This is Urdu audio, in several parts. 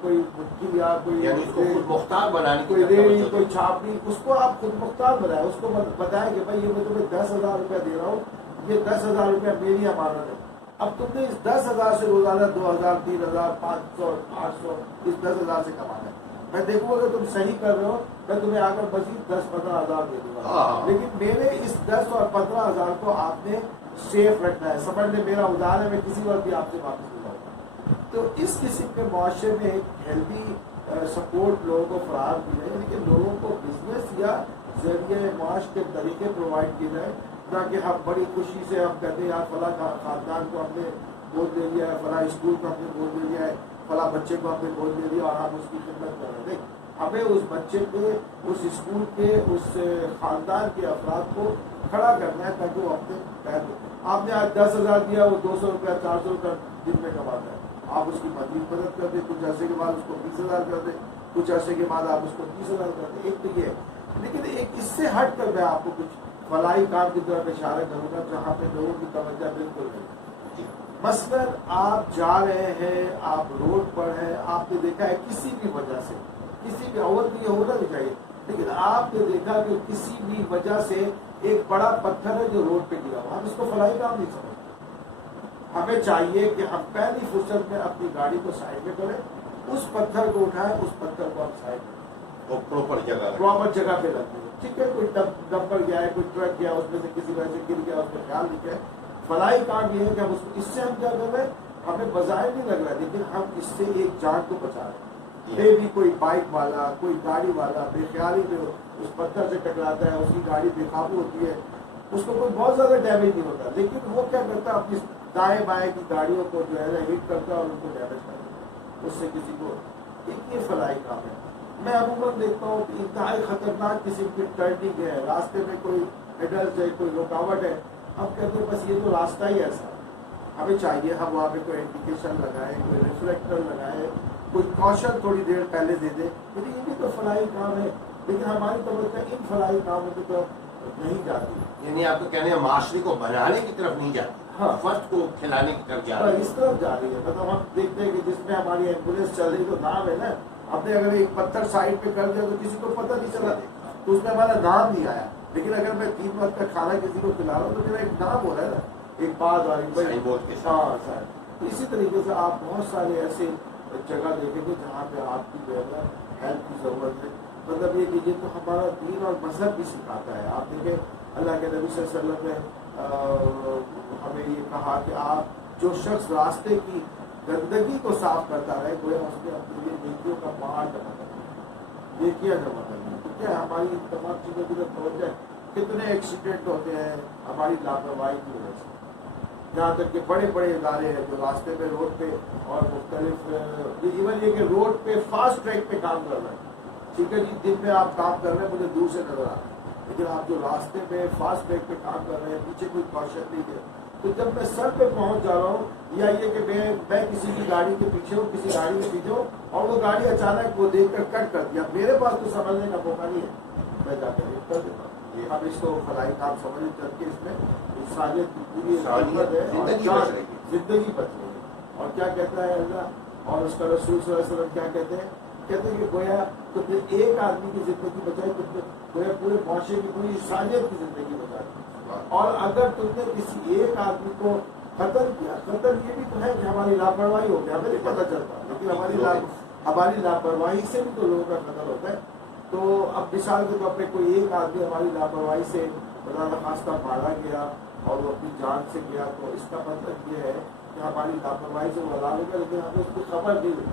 کوئی مٹھی یا کوئی یعنی اس کو خود مختار بنانے کی کوئی طرف ریڑھی توجہ کوئی دیں۔ چھاپڑی، اس کو آپ خود مختار بنائیں، اس کو بتائیں کہ بھائی یہ میں تمہیں 10,000 روپیہ دے رہا ہوں، یہ 10,000 روپیہ میری امانت ہے، اب تم نے اس 10,000 سے روزانہ 2,000 3,000 500 800 اس 10,000 سے کمانا ہے، میں دیکھوں گا کہ تم صحیح کر رہے ہو، میں تمہیں آ کر مزید 10-15,000 دے دوں گا، ہاں۔ لیکن میرے اس 10 اور 15,000 کو آپ نے سیف رکھنا ہے، سمجھ لیں میرا ادھار ہے، میں کسی وقت بھی آپ سے واپس نہیں لاؤں گا۔ تو اس قسم کے معاشرے میں ایک ہیلدی سپورٹ لوگوں کو فراہم کی جائے، لیکن لوگوں کو بزنس یا ذریعہ معاش کے طریقے پرووائڈ کیے جائیں، نہ کہ ہم بڑی خوشی سے ہم کہتے ہیں یار فلاں خاندان کو ہم نے گود لے لیا ہے، فلاں اسکول کو ہم نے گود لے لیا ہے، فلاں بچے کو ہم نے گود لے لیا اور ہم اس کی خدمت کر رہے ہیں۔ ہمیں اس بچے کے، اس اسکول کے، اس خاندان کے افراد کو کھڑا کرنا ہے تاکہ وہ اپنے پیر پہ، آپ نے آج 10,000 دیا، وہ 200 روپیہ 400 روپیہ دن میں کماتا ہے، آپ اس کی مزید مدد کر دیں، کچھ عرصے کے بعد اس کو 20,000 کر دیں، کچھ عرصے کے بعد آپ اس کو 30,000 کر دیں، ایک تو یہ ہے۔ لیکن ایک اس سے ہٹ کر میں آپ کو کچھ فلاحی کام کی طرف اشارہ کروں گا جہاں پہ لوگوں کی توجہ بالکل نہیں۔ مثلاً آپ جا رہے ہیں، آپ روڈ پر ہیں، آپ نے دیکھا ہے کسی بھی وجہ سے، کسی بھی اور بھی یہ ہونا نہیں چاہیے، لیکن آپ نے دیکھا کہ کسی بھی وجہ سے ایک بڑا پتھر ہے جو روڈ پہ گرا ہوا، ہم اس کو فلاحی کام نہیں سمجھتے۔ ہمیں چاہیے کہ ہم پہلی فرصت میں اپنی گاڑی کو سائڈ میں کریں، اس پتھر کو اٹھائیں، اس پتھر کو ہم سائڈ میں وہ پراپر جگہ پہ رکھتے ہیں، ٹھیک ہے، کوئی ڈمپر گیا ہے، کوئی ٹرک گیا، اس میں سے کسی وجہ سے گر گیا، اس کا خیال نہیں کیا۔ فلاحی کام یہ ہے کہ ہم اس سے ہم کیا کر رہے ہیں، ہمیں بظاہر نہیں لگ رہا ہے لیکن ہم اس سے ایک جان کو بچا رہے ہیں۔ یہ بھی کوئی بائک والا، کوئی گاڑی والا بے خیالی میں اس پتھر سے ٹکراتا ہے، اس کی گاڑی بے قابو ہوتی ہے، اس کو کوئی بہت زیادہ ڈیمیج نہیں ہوتا، لیکن وہ کیا کرتا ہے اپنی دائیں بائیں کی گاڑیوں کو جو ہے نا ہٹ کرتا ہے اور ان کو ڈیمیج کر دیتا ہے، اس سے کسی کو، ایک یہ فلاحی کام ہے۔ میں عموماً دیکھتا ہوں کہ انتہائی خطرناک قسم کی ٹرننگ ہے، راستے میں کوئی ایڈلٹ ہے، کوئی رکاوٹ ہے، ہم کہتے ہیں بس یہ تو راستہ ہی ایسا ہے، ہمیں چاہیے ہم وہاں پہ کوئی انڈیکیشن لگائیں، کوئی ریفلیکٹر لگائیں، کوئی کوشن تھوڑی دیر پہلے دے دیں، کیونکہ یہ بھی تو فلاحی کام ہے، لیکن ہماری توجہ ان فلاحی کاموں کی طرف نہیں جاتی، یعنی آپ کو کہنے ہیں معاشرے کو بنانے کی طرف نہیں جاتی، ہاں، فرد کو کھلانے کی طرف جا رہی اس طرف جا رہی ہے۔ مطلب ہم دیکھتے ہیں کہ جس میں ہماری ایمبولینس چل رہی تو نام ہے نا، ہم نے اگر ایک پتھر سائڈ پہ کر دیا تو کسی کو پتہ نہیں چلا تو اس میں ہمارا نام نہیں آیا، لیکن اگر میں 3 وقت کا کھانا کسی کو کھلا رہا ہوں تو میرا ایک نام ہو رہا ہے نا، ایک بات آ رہی ہے۔ اسی طریقے سے آپ بہت سارے ایسے جگہ دیکھیں گے جہاں پہ آپ کی جو ہے نا ہیلپ کی ضرورت ہے، مطلب یہ کہ یہ تو ہمارا دین اور مذہب بھی سکھاتا ہے۔ آپ دیکھیں اللہ کے نبی صلی اللہ علیہ وسلم نے ہمیں یہ کہا کہ آپ جو شخص راستے کی گندگی کو صاف کرتا رہے، گویا اس نے اپنے لیے نیکیوں کا پہاڑ جمع کر دیا، نیکیاں جمع کر دی۔ تو کیا ہماری ان تمام چیزوں کی طرف توجہ ہے؟ کتنے ایکسیڈنٹ ہوتے ہیں ہماری لاپرواہی کی وجہ سے، یہاں تک کہ بڑے بڑے ادارے ہیں جو راستے پہ روڈ پہ اور مختلف ایون یہ کہ روڈ پہ فاسٹ ٹریک پہ کام کر رہے ہیں، ٹھیک ہے جی، دن میں آپ کام کر رہے ہیں مجھے دور سے نظر آ رہا ہے، لیکن آپ جو راستے پہ فاسٹ ٹریک پہ کام کر رہے ہیں، پیچھے کوئی کوشن نہیں ہے، تو جب میں سر پہ پہنچ جا رہا ہوں یا یہ کہ میں کسی کی گاڑی کے پیچھے ہوں، کسی گاڑی کے پیچھے ہوں اور وہ گاڑی اچانک وہ دیکھ کر کٹ کر دیا، میرے پاس تو سمجھنے کا موقع نہیں ہے، میں جا کر کر دیتا ہوں۔ ہم اس کو فلاحی کام سمجھ کر کے اس میں انسانیت کی پوری ضرورت ہے، زندگی بچ رہی ہے۔ اور کیا کہتا ہے اللہ اور اس کا رسول صلی اللہ علیہ وسلم کیا کہتے ہیں کہ گویا تم نے ایک آدمی کی زندگی بچائی، تم نے گویا پورے معاشرے کی پوری انسانیت کی زندگی بچائی، اور اگر تم نے کسی ایک آدمی کو قتل کیا، قتل یہ بھی تو ہے کہ ہماری لاپرواہی ہو گیا، ہمیں نہیں پتہ چلتا، لیکن ہماری لاپرواہی سے بھی تو لوگوں کا قتل ہوتا ہے۔ تو اب مثال کے طور پہ کوئی ایک آدمی ہماری لاپرواہی سے خدا نخواستہ مارا گیا اور وہ اپنی جان سے گیا، تو اس کا مطلب یہ ہے کہ ہماری لاپرواہی سے وہ ہلاک ہو گیا، لیکن ہمیں اس کی خبر نہیں ہوئی،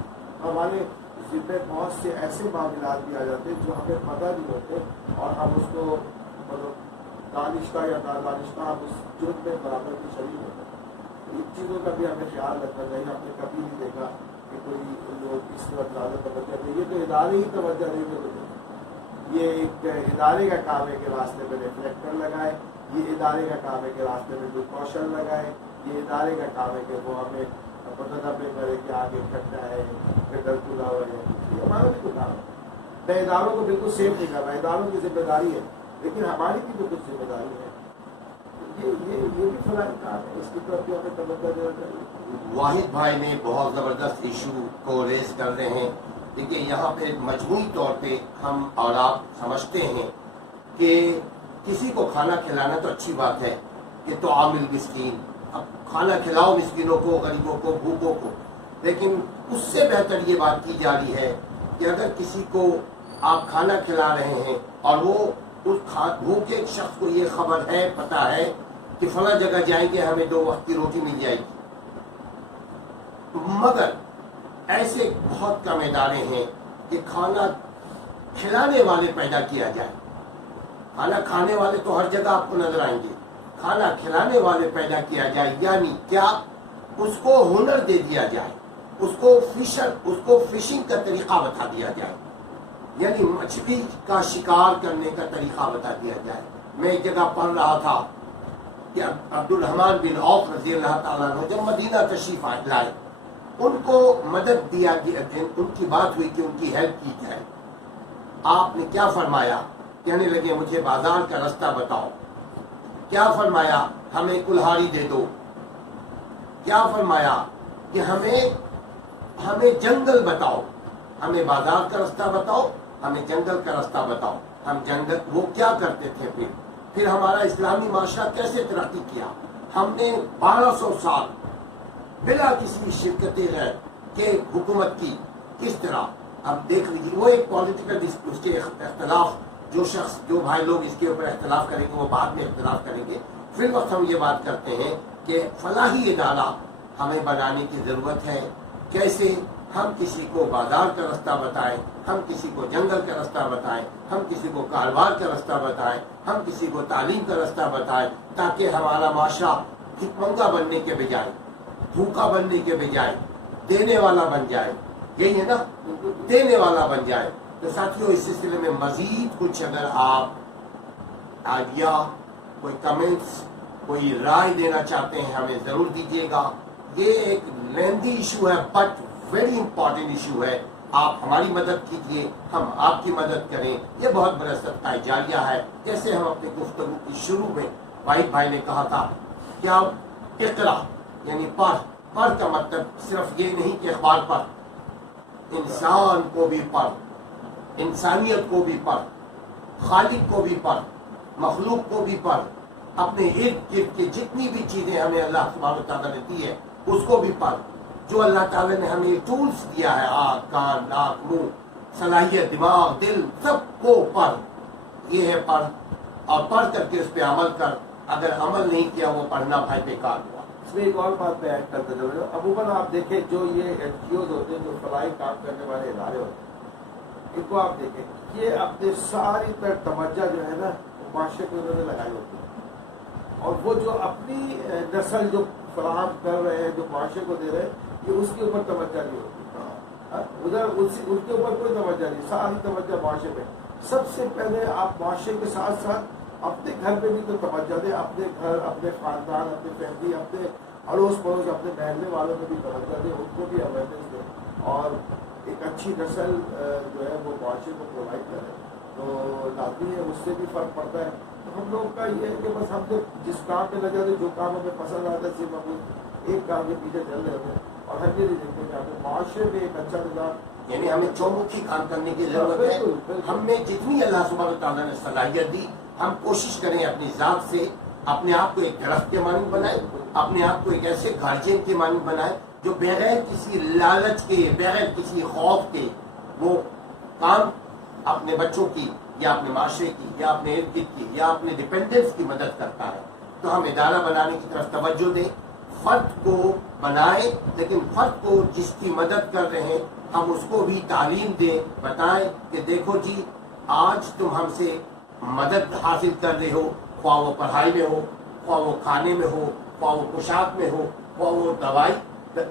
ہمارے ذمہ بہت سے ایسے معاملات بھی آ جاتے ہیں جو ہمیں پتہ نہیں ہوتے اور ہم اس کو مطلب دانشتہ یا نادانشتہ ہم اس جرم میں برابر کی شریک ہوتے ہیں۔ ان چیزوں کا بھی ہمیں خیال رکھنا چاہیے۔ ہم نے کبھی نہیں دیکھا کہ کوئی لوگ اس طرف زیادہ توجہ دیں، یہ تو ادارے ہی توجہ دیں گے، تو یہ ایک ادارے کا کام ہے کہ راستے میں ریفلیکٹر لگائے، یہ ادارے کا کام ہے کہ راستے میں کوئی کوشن لگائے، یہ ادارے کا کام ہے کہ وہ ہمیں پتہ نہ کرے کہ آگے کھڈا ہے، گٹر کھلا ہوا ہے، یہ ہمارا بھی تو کام ہے۔ میں اداروں کو بالکل سیف نہیں کر رہا، اداروں کی ذمہ داری ہے، لیکن ہماری بھی تو کچھ ذمہ داری ہے۔ یہ بھی فلاحی کام ہے، اس کی طرف بھی ہمیں توجہ دینا چاہیے۔ واحد بھائی نے بہت زبردست ایشو کو ریز کر رہے ہیں۔ دیکھیے یہاں پہ مجموعی طور پہ ہم اور آپ سمجھتے ہیں کہ کسی کو کھانا کھلانا تو اچھی بات ہے کہ تو عامل مسکین، اب کھانا کھلاؤ مسکینوں کو، غریبوں کو، بھوکوں کو، لیکن اس سے بہتر یہ بات کی جا رہی ہے کہ اگر کسی کو آپ کھانا کھلا رہے ہیں اور وہ اس بھوکے شخص کو یہ خبر ہے، پتہ ہے کہ فلاں جگہ جائیں گے ہمیں 2 وقت کی روٹی مل جائے گی، مگر ایسے بہت کم ادارے ہیں کہ کھانا کھلانے والے پیدا کیا جائے۔ کھانا کھانے والے تو ہر جگہ آپ کو نظر آئیں گے، کھانا کھلانے والے پیدا کیا جائے، یعنی کیا اس کو ہنر دے دیا جائے، اس کو فشنگ کا طریقہ بتا دیا جائے، یعنی مچھلی کا شکار کرنے کا طریقہ بتا دیا جائے۔ میں ایک جگہ پڑھ رہا تھا کہ عبد الرحمن بن عوف رضی اللہ تعالیٰ عنہ جب مدینہ تشریف لائے، ان کو مدد دیا گیا، ان کی بات ہوئی کہ ان کی ہیلپ کی جائے۔ آپ نے کیا فرمایا؟ کہنے لگے مجھے بازار کا رستہ بتاؤ۔ کیا فرمایا؟ ہمیں کلہاڑی دے دو۔ کیا فرمایا کہ ہمیں جنگل بتاؤ، ہمیں بازار کا رستہ بتاؤ، ہمیں جنگل کا رستہ بتاؤ۔ ہم جنگل، وہ کیا کرتے تھے پھر ہمارا اسلامی معاشرہ کیسے ترقی کیا؟ ہم نے 1200 سال بلا کسی شرکت غیر کے حکومت کی، کس طرح؟ اب دیکھ لیجیے، وہ ایک پولیٹیکل اس کے اختلاف، جو بھائی لوگ اس کے اوپر اختلاف کریں گے وہ بعد میں اختلاف کریں گے۔ فی الوقت ہم یہ بات کرتے ہیں کہ فلاحی ادارہ ہمیں بنانے کی ضرورت ہے۔ کیسے؟ ہم کسی کو بازار کا رستہ بتائیں، ہم کسی کو جنگل کا رستہ بتائیں، ہم کسی کو کاروبار کا رستہ بتائیں، ہم کسی کو تعلیم کا رستہ بتائیں، تاکہ ہمارا معاشرہ بھکمنگا بننے کے بجائے، بھوکا بننے کے بجائے دینے والا بن جائے۔ یہی ہے نا، دینے والا بن جائے۔ تو ساتھیوں، اس سلسلے میں مزید کچھ اگر آپ آئیڈیا، کوئی کمنٹس، کوئی رائے دینا چاہتے ہیں ہمیں ضرور دیجیے گا۔ یہ ایک لیندی ایشو ہے بٹ ویری امپورٹنٹ ایشو ہے۔ آپ ہماری مدد کیجیے، ہم آپ کی مدد کریں۔ یہ بہت بڑا صدقہ جاریہ ہے۔ جیسے ہم اپنی گفتگو کی شروع میں واحد بھائی نے کہا تھا، کیا اقرا یعنی پڑھ کا مطلب صرف یہ نہیں کہ اخبار پڑھ، انسان کو بھی پڑھ، انسانیت کو بھی پڑھ، خالق کو بھی پڑھ، مخلوق کو بھی پڑھ، اپنے ارد گرد کی جتنی بھی چیزیں ہمیں اللہ سبحانہ وتعالیٰ نے دی ہے اس کو بھی پڑھ۔ جو اللہ تعالیٰ نے ہمیں ٹولز دیا ہے، آنکھ، کان، ناک، منہ، صلاحیت، دماغ، دل، سب کو پڑھ۔ یہ ہے پڑھ، اور پڑھ کر کے اس پہ عمل کر۔ اگر عمل نہیں کیا وہ پڑھنا بھائی بیکار ہوا۔ اس میں ایک اور بات میں ایڈ کرتے چلوں، عموماً آپ دیکھیں جو یہ NGOs ہوتے ہیں، جو فلاحی کام کرنے والے ادارے ہوتے ہیں، ان کو آپ دیکھیں، یہ اپنے ساری تر توجہ جو ہے نا معاشرے کو انہوں نے لگائی ہوتی ہے، اور وہ جو اپنی نسل جو فراہم کر رہے ہیں، جو معاشرے کو دے رہے ہیں، یہ اس کے اوپر توجہ نہیں ہوتی، ادھر ان کے اوپر کوئی توجہ نہیں، ساری توجہ معاشرے پہ۔ سب سے پہلے آپ معاشرے کے ساتھ ساتھ اپنے گھر پہ بھی تو توجہ دیں، اپنے گھر، اپنے خاندان، اپنے فیملی، اپنے اڑوس پڑوس، اپنے محلے والوں میں بھی توجہ دیں، ان کو بھی اویئرنیس دیں، اور ایک اچھی نسل جو ہے وہ معاشرے کو پرووائڈ کرے تو لازمی ہے، اس سے بھی فرق پڑتا ہے۔ تو ہم لوگ کا یہ ہے کہ بس ہم جس کام میں لگے ہوتے، جو کام ہمیں پسند آتا ہے، صرف ہم ایک کام کے پیچھے چل رہے ہوتے ہیں، اور ہم یہ نہیں دیکھتے کہ ہمیں معاشرے میں ایک اچھا نظام، یعنی ہمیں چومکھی کام کرنے کی ضرورت ہے۔ ہم نے جتنی اللہ سبحانہ تعالیٰ نے صلاحیت دی، ہم کوشش کریں اپنی ذات سے اپنے آپ کو ایک درخت کے مانند بنائیں، اپنے آپ کو ایک ایسے گارجین کے مانند بنائیں جو بغیر کسی لالچ کے، بغیر کسی خوف کے وہ کام اپنے بچوں کی یا اپنے معاشرے کی یا اپنے ارد گرد کی یا اپنے ڈپینڈنٹس کی مدد کرتا ہے۔ تو ہم ادارہ بنانے کی طرف توجہ دیں، فرد کو بنائیں، لیکن فرد کو جس کی مدد کر رہے ہیں ہم اس کو بھی تعلیم دیں، بتائیں کہ دیکھو جی آج تم ہم سے مدد حاصل کر رہے ہو، خواہ وہ پڑھائی میں ہو، خواہ وہ کھانے میں ہو، خواہ وہ پوشاک میں ہو، خواہ وہ دوائی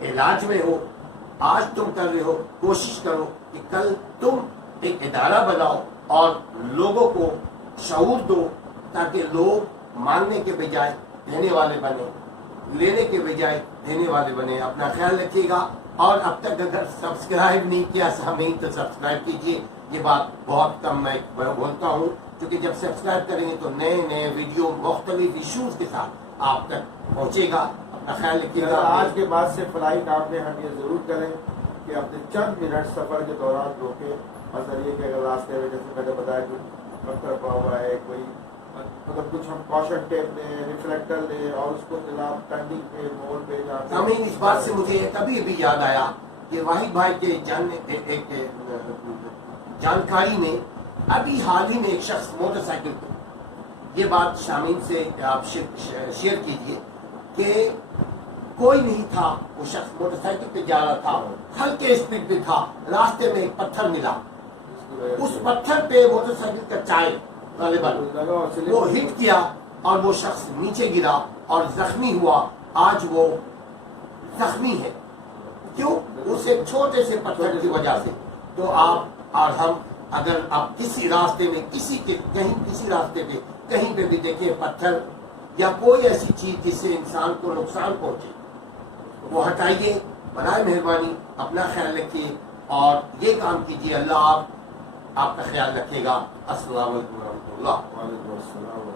علاج میں ہو، آج تم کر رہے ہو، کوشش کرو کہ کل تم ایک ادارہ بناؤ اور لوگوں کو شعور دو، تاکہ لوگ مانگنے کے بجائے دینے والے بنے، لینے کے بجائے دینے والے بنے۔ اپنا خیال رکھیے گا، اور اب تک اگر سبسکرائب نہیں کیا سامعین تو سبسکرائب کیجیے۔ یہ بات بہت کم میں بولتا ہوں، کیونکہ جب سبسکرائب کریں گے تو نئے نئے ویڈیو مختلف ایشوز کے ساتھ آپ تک پہنچے گا. اپنا خیال رکھیے گا. آج کے بعد سے فلائٹ آپ نے ہم یہ ضرور کریں کہ اپنے چند منٹ سفر کے دوران روکے. مثلا یہ کہ اگر راستے میں جیسے میں نے بتایا کہ پتھر پڑا ہوا ہے کوئی مطلب کچھ ہم کاشن ٹیپ لیں ریفلیکٹر لیں اور اس کو خلاف ٹرننگ پہ موڑ پہ جاتے سامعین اس بات سے مجھے کبھی بھی یاد آیا کہ واحد بھائی کے ایک جانکاری میں ابھی حال ہی میں ایک شخص موٹر سائیکل پہ یہ بات شامعین سے آپ شیئر کیجیے کہ کوئی نہیں تھا وہ شخص موٹر سائیکل پہ جا رہا تھا ہلکے اسپیڈ پہ تھا راستے میں ایک پتھر ملا اس پتھر پہ موٹر سائیکل کا ٹائر غالباً وہ ہٹ کیا اور وہ شخص نیچے گرا اور زخمی ہوا. آج وہ زخمی ہے کیوں؟ اس ایک چھوٹے سے پتھر کی وجہ سے. تو آپ اور ہم اگر آپ کسی راستے میں کسی راستے پہ کہیں پہ بھی دیکھیں پتھر یا کوئی ایسی چیز جس سے انسان کو نقصان پہنچے وہ ہٹائیے. برائے مہربانی اپنا خیال رکھیے اور یہ کام کیجیے. اللہ آپ کا خیال رکھے گا. السلام علیکم ورحمۃ اللہ. وعلیکم السلام.